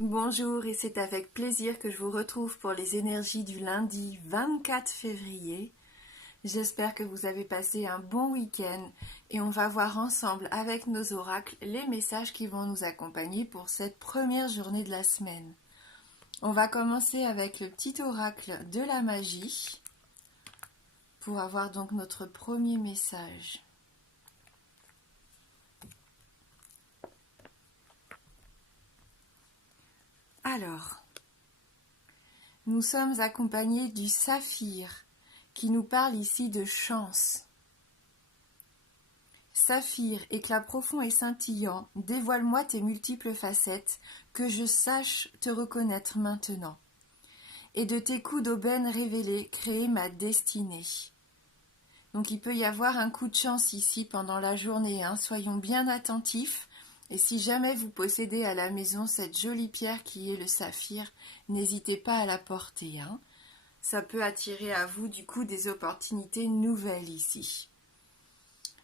Bonjour et c'est avec plaisir que je vous retrouve pour les énergies du lundi 24 février. J'espère que vous avez passé un bon week-end et on va voir ensemble avec nos oracles les messages qui vont nous accompagner pour cette première journée de la semaine. On va commencer avec le petit oracle de la magie pour avoir donc notre premier message. Alors, nous sommes accompagnés du saphir qui nous parle ici de chance. Saphir, éclat profond et scintillant, dévoile-moi tes multiples facettes, que je sache te reconnaître maintenant. Et de tes coups d'aubaine révélés, créer ma destinée. Donc il peut y avoir un coup de chance ici pendant la journée, soyons bien attentifs. Et si jamais vous possédez à la maison cette jolie pierre qui est le saphir, n'hésitez pas à la porter. Ça peut attirer à vous du coup des opportunités nouvelles ici.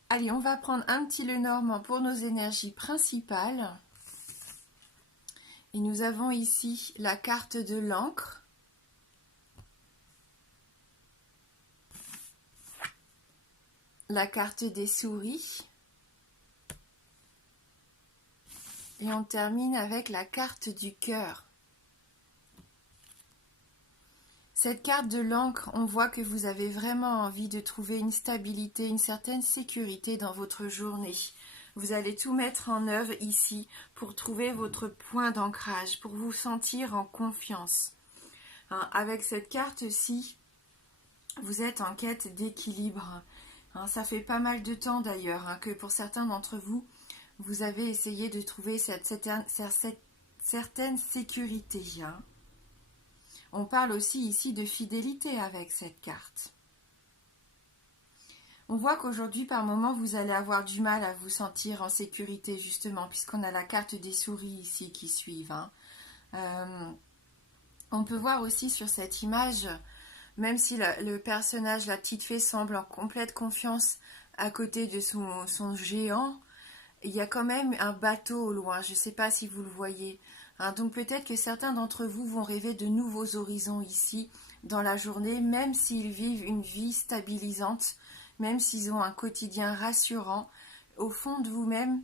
Allez, on va prendre un petit Lenormand pour nos énergies principales. Et nous avons ici la carte de l'encre. La carte des souris. Et on termine avec la carte du cœur. Cette carte de l'encre, on voit que vous avez vraiment envie de trouver une stabilité, une certaine sécurité dans votre journée. Vous allez tout mettre en œuvre ici pour trouver votre point d'ancrage, pour vous sentir en confiance. Avec cette carte-ci, vous êtes en quête d'équilibre. Ça fait pas mal de temps d'ailleurs que pour certains d'entre vous, vous avez essayé de trouver cette certaine sécurité. On parle aussi ici de fidélité avec cette carte. On voit qu'aujourd'hui, par moment, vous allez avoir du mal à vous sentir en sécurité, justement, puisqu'on a la carte des souris ici qui suivent. On peut voir aussi sur cette image, même si le personnage, la petite fée, semble en complète confiance à côté de son géant, il y a quand même un bateau au loin, je ne sais pas si vous le voyez. Donc peut-être que certains d'entre vous vont rêver de nouveaux horizons ici dans la journée, même s'ils vivent une vie stabilisante, même s'ils ont un quotidien rassurant. Au fond de vous-même,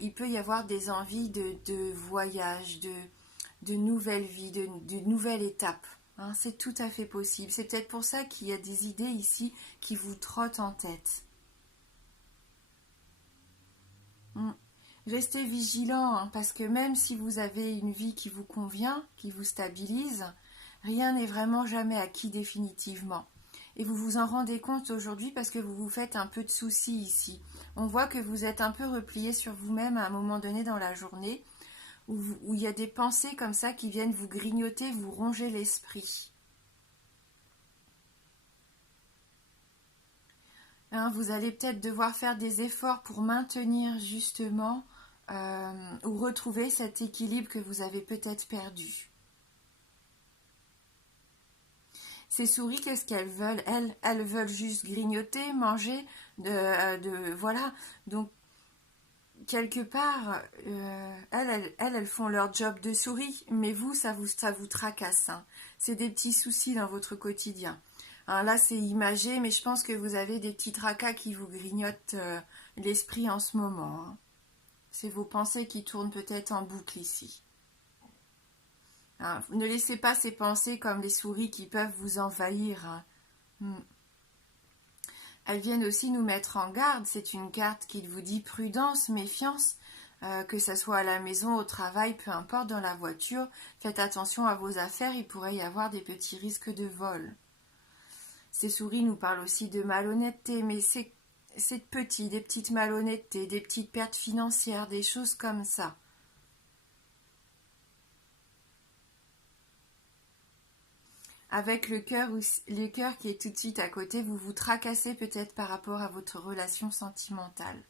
il peut y avoir des envies de voyage, de nouvelles vies, de nouvelles étapes. C'est tout à fait possible. C'est peut-être pour ça qu'il y a des idées ici qui vous trottent en tête. Restez vigilant, parce que même si vous avez une vie qui vous convient, qui vous stabilise, rien n'est vraiment jamais acquis définitivement. Et vous vous en rendez compte aujourd'hui parce que vous vous faites un peu de soucis ici. On voit que vous êtes un peu replié sur vous-même à un moment donné dans la journée, où il y a des pensées comme ça qui viennent vous grignoter, vous ronger l'esprit. Vous allez peut-être devoir faire des efforts pour maintenir justement ou retrouver cet équilibre que vous avez peut-être perdu. Ces souris, qu'est-ce qu'elles veulent? Elles veulent juste grignoter, manger, voilà. Donc, quelque part, elles font leur job de souris, mais vous, ça vous tracasse. C'est des petits soucis dans votre quotidien. Là, c'est imagé, mais je pense que vous avez des petits tracas qui vous grignotent l'esprit en ce moment. C'est vos pensées qui tournent peut-être en boucle ici. Ne laissez pas ces pensées comme les souris qui peuvent vous envahir. Elles viennent aussi nous mettre en garde. C'est une carte qui vous dit prudence, méfiance, que ce soit à la maison, au travail, peu importe, dans la voiture. Faites attention à vos affaires, il pourrait y avoir des petits risques de vol. Ces souris nous parlent aussi de malhonnêteté, mais c'est petit, des petites malhonnêtetés, des petites pertes financières, des choses comme ça. Avec le cœur qui est tout de suite à côté, vous vous tracassez peut-être par rapport à votre relation sentimentale.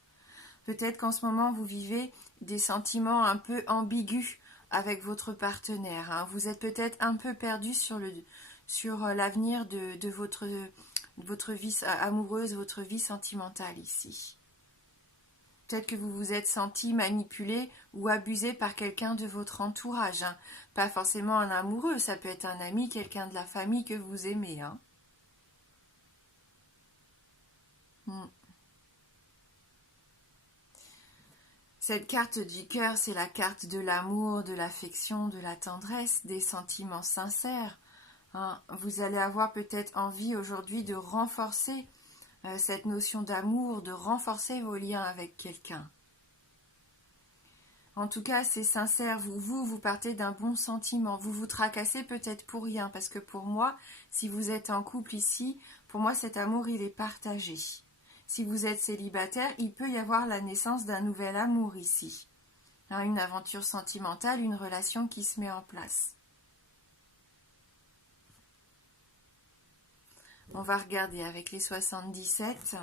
Peut-être qu'en ce moment, vous vivez des sentiments un peu ambigus avec votre partenaire. Vous êtes peut-être un peu perdu sur l'avenir de votre vie amoureuse, votre vie sentimentale ici. Peut-être que vous vous êtes senti manipulé ou abusé par quelqu'un de votre entourage. Hein. Pas forcément un amoureux, ça peut être un ami, quelqu'un de la famille que vous aimez. Hein. Cette carte du cœur, c'est la carte de l'amour, de l'affection, de la tendresse, des sentiments sincères. Hein. Vous allez avoir peut-être envie aujourd'hui de renforcer cette notion d'amour, de renforcer vos liens avec quelqu'un. En tout cas, c'est sincère, vous partez d'un bon sentiment, vous vous tracassez peut-être pour rien, parce que pour moi, si vous êtes en couple ici, pour moi cet amour il est partagé. Si vous êtes célibataire, il peut y avoir la naissance d'un nouvel amour ici. Hein, une aventure sentimentale, une relation qui se met en place. On va regarder avec les 77.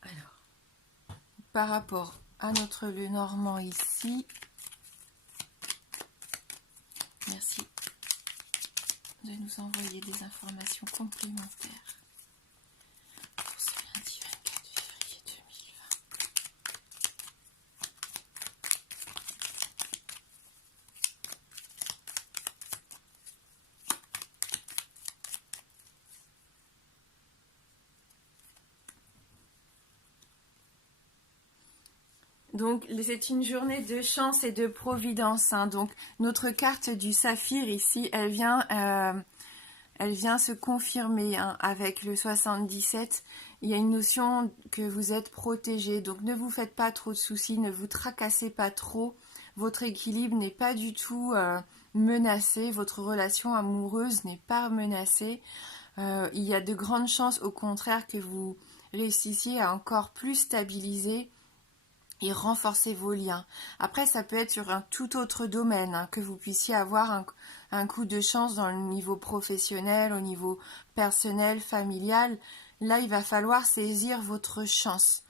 Alors, par rapport à notre Lenormand ici, merci de nous envoyer des informations complémentaires pour ce lundi 24 février 2020. Donc, c'est une journée de chance et de providence. Hein. Donc, notre carte du saphir ici, elle vient se confirmer hein, avec le 77. Il y a une notion que vous êtes protégé. Donc, ne vous faites pas trop de soucis, ne vous tracassez pas trop. Votre équilibre n'est pas du tout menacé. Votre relation amoureuse n'est pas menacée. Il y a de grandes chances, au contraire, que vous réussissiez à encore plus stabiliser et renforcer vos liens. Après, ça peut être sur un tout autre domaine, hein, que vous puissiez avoir un coup de chance dans le niveau professionnel, au niveau personnel, familial. Là, il va falloir saisir votre chance.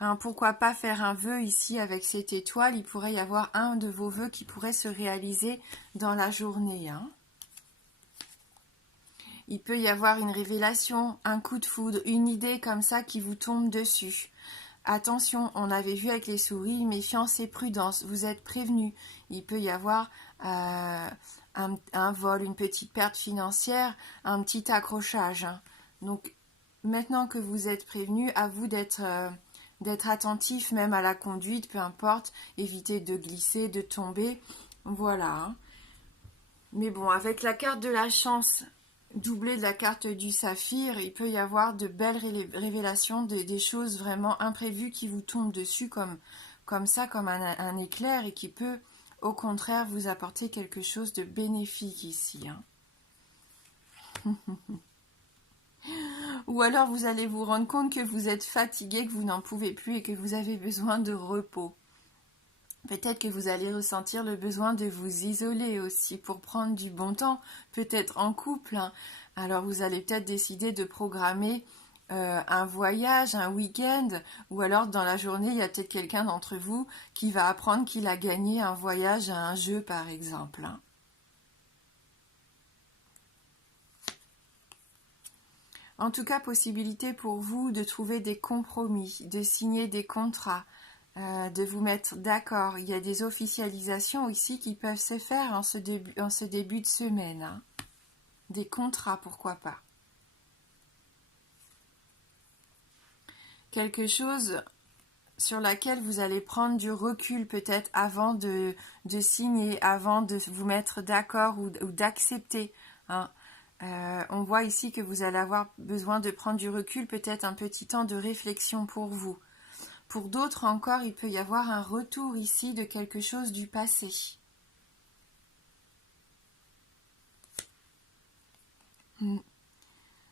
Hein, pourquoi pas faire un vœu ici avec cette étoile? Il pourrait y avoir un de vos vœux qui pourrait se réaliser dans la journée. Hein. Il peut y avoir une révélation, un coup de foudre, une idée comme ça qui vous tombe dessus. Attention, on avait vu avec les souris, méfiance et prudence, vous êtes prévenus. Il peut y avoir un vol, une petite perte financière, un petit accrochage. Hein. Donc, maintenant que vous êtes prévenus, à vous d'être attentif même à la conduite, peu importe, évitez de glisser, de tomber. Voilà. Hein. Mais bon, avec la carte de la chance doublée de la carte du saphir, il peut y avoir de belles révélations, des choses vraiment imprévues qui vous tombent dessus comme ça, comme un éclair, et qui peut au contraire vous apporter quelque chose de bénéfique ici. Hein. Ou alors vous allez vous rendre compte que vous êtes fatigué, que vous n'en pouvez plus et que vous avez besoin de repos. Peut-être que vous allez ressentir le besoin de vous isoler aussi pour prendre du bon temps, peut-être en couple. Hein. Alors vous allez peut-être décider de programmer un voyage, un week-end, ou alors dans la journée, il y a peut-être quelqu'un d'entre vous qui va apprendre qu'il a gagné un voyage à un jeu, par exemple. Hein. En tout cas, possibilité pour vous de trouver des compromis, de signer des contrats, de vous mettre d'accord. Il y a des officialisations ici qui peuvent se faire en ce début de semaine. Hein. Des contrats, pourquoi pas. Quelque chose sur laquelle vous allez prendre du recul peut-être avant de signer, avant de vous mettre d'accord ou d'accepter. Hein. On voit ici que vous allez avoir besoin de prendre du recul, peut-être un petit temps de réflexion pour vous. Pour d'autres encore, il peut y avoir un retour ici de quelque chose du passé.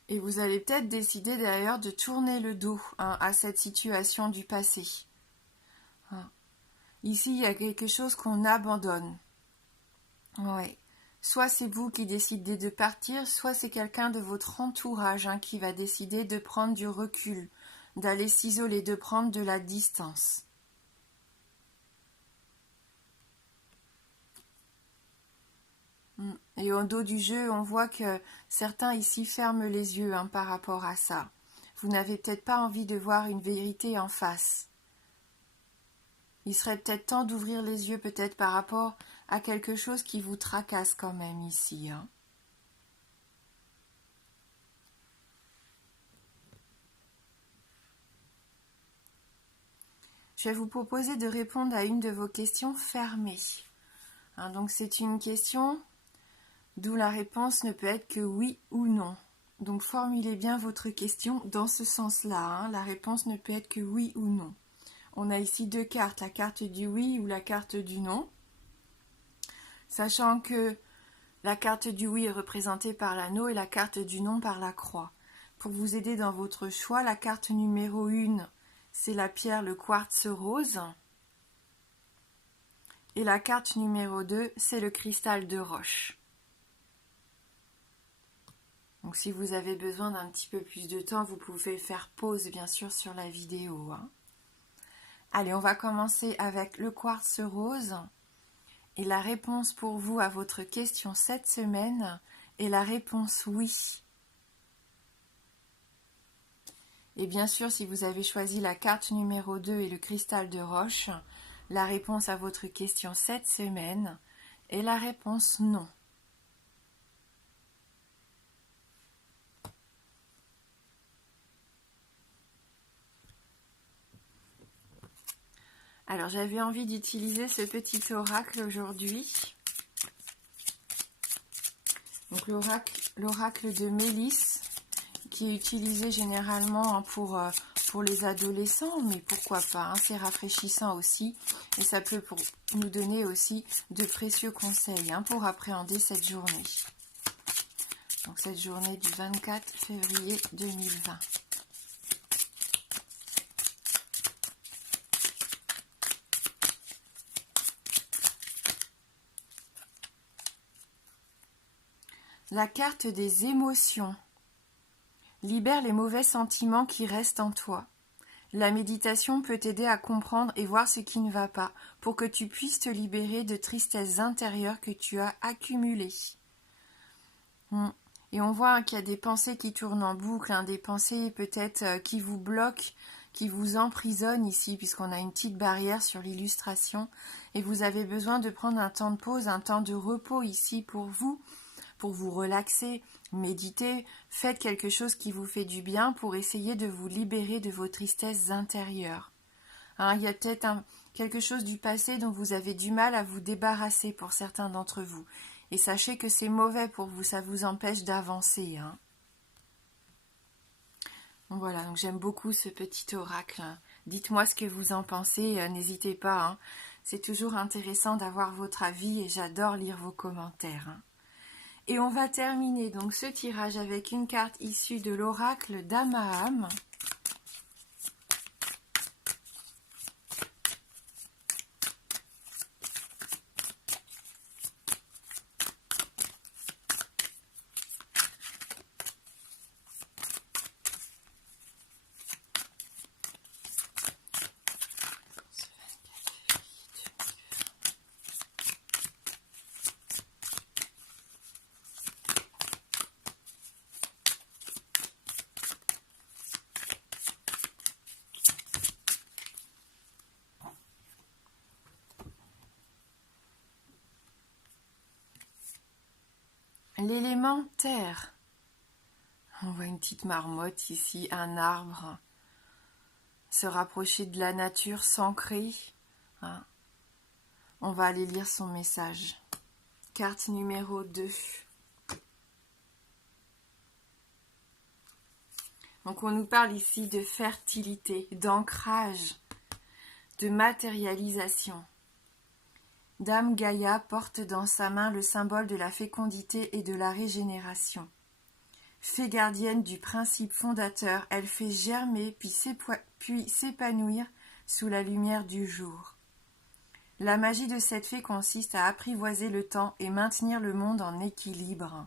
Et vous allez peut-être décider d'ailleurs de tourner le dos hein, à cette situation du passé. Hein. Ici, il y a quelque chose qu'on abandonne. Ouais. Soit c'est vous qui décidez de partir, soit c'est quelqu'un de votre entourage hein, qui va décider de prendre du recul, d'aller s'isoler, de prendre de la distance. Et au dos du jeu, on voit que certains ici ferment les yeux hein, par rapport à ça. Vous n'avez peut-être pas envie de voir une vérité en face. Il serait peut-être temps d'ouvrir les yeux peut-être par rapport à quelque chose qui vous tracasse quand même ici. Je vais vous proposer de répondre à une de vos questions fermées. Donc c'est une question d'où la réponse ne peut être que oui ou non. Donc formulez bien votre question dans ce sens-là. La réponse ne peut être que oui ou non. On a ici deux cartes, la carte du oui ou la carte du non. Sachant que la carte du oui est représentée par l'anneau et la carte du non par la croix. Pour vous aider dans votre choix, la carte numéro 1, c'est la pierre, le quartz rose. Et la carte numéro 2, c'est le cristal de roche. Donc si vous avez besoin d'un petit peu plus de temps, vous pouvez faire pause bien sûr sur la vidéo. Allez, on va commencer avec le quartz rose. Et la réponse pour vous à votre question cette semaine est la réponse oui. Et bien sûr, si vous avez choisi la carte numéro 2 et le cristal de roche, la réponse à votre question cette semaine est la réponse non. Alors j'avais envie d'utiliser ce petit oracle aujourd'hui. Donc l'oracle de Mélisse, qui est utilisé généralement pour les adolescents, mais pourquoi pas, c'est rafraîchissant aussi, et ça peut nous donner aussi de précieux conseils pour appréhender cette journée. Donc cette journée du 24 février 2020. La carte des émotions. Libère les mauvais sentiments qui restent en toi. La méditation peut t'aider à comprendre et voir ce qui ne va pas, pour que tu puisses te libérer de tristesses intérieures que tu as accumulées. Et on voit qu'il y a des pensées qui tournent en boucle, des pensées peut-être qui vous bloquent, qui vous emprisonnent ici, puisqu'on a une petite barrière sur l'illustration, et vous avez besoin de prendre un temps de pause, un temps de repos ici pour vous relaxer, méditer, faites quelque chose qui vous fait du bien pour essayer de vous libérer de vos tristesses intérieures. Il y a peut-être quelque chose du passé dont vous avez du mal à vous débarrasser pour certains d'entre vous. Et sachez que c'est mauvais pour vous, ça vous empêche d'avancer. Voilà, donc j'aime beaucoup ce petit oracle. Dites-moi ce que vous en pensez, n'hésitez pas. C'est toujours intéressant d'avoir votre avis et j'adore lire vos commentaires. Et on va terminer donc ce tirage avec une carte issue de l'oracle d'Amaham. L'élément terre. On voit une petite marmotte ici, un arbre. Se rapprocher de la nature, s'ancrer. On va aller lire son message. Carte numéro 2. Donc on nous parle ici de fertilité, d'ancrage, de matérialisation. Dame Gaïa porte dans sa main le symbole de la fécondité et de la régénération. Fée gardienne du principe fondateur, elle fait germer puis s'épanouir sous la lumière du jour. La magie de cette fée consiste à apprivoiser le temps et maintenir le monde en équilibre.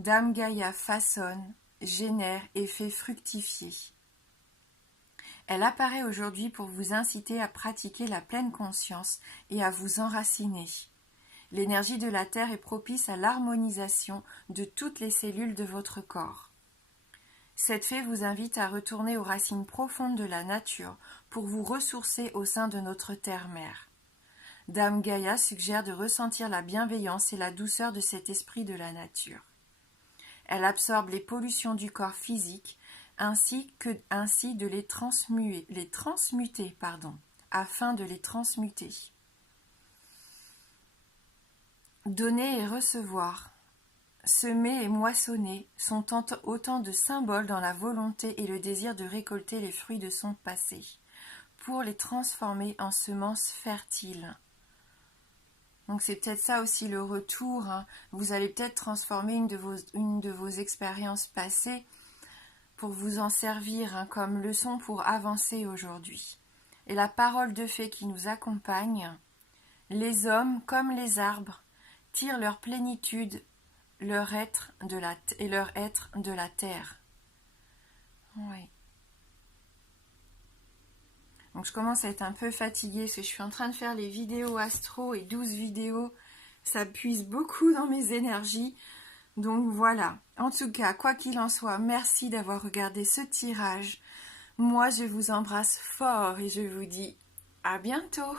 Dame Gaïa façonne, génère et fait fructifier. Elle apparaît aujourd'hui pour vous inciter à pratiquer la pleine conscience et à vous enraciner. L'énergie de la Terre est propice à l'harmonisation de toutes les cellules de votre corps. Cette fée vous invite à retourner aux racines profondes de la nature pour vous ressourcer au sein de notre terre-mère. Dame Gaïa suggère de ressentir la bienveillance et la douceur de cet esprit de la nature. Elle absorbe les pollutions du corps physique ainsi de les transmuter, afin de les transmuter. Donner et recevoir, semer et moissonner sont autant de symboles dans la volonté et le désir de récolter les fruits de son passé, pour les transformer en semences fertiles. Donc c'est peut-être ça aussi le retour, hein. Vous allez peut-être transformer une de vos expériences passées pour vous en servir, hein, comme leçon pour avancer aujourd'hui. Et la parole de fée qui nous accompagne, les hommes comme les arbres tirent leur plénitude, leur être de la terre. Oui. Donc je commence à être un peu fatiguée parce que je suis en train de faire les vidéos astro et 12 vidéos, ça puise beaucoup dans mes énergies. Donc voilà, en tout cas, quoi qu'il en soit, merci d'avoir regardé ce tirage. Moi, je vous embrasse fort et je vous dis à bientôt.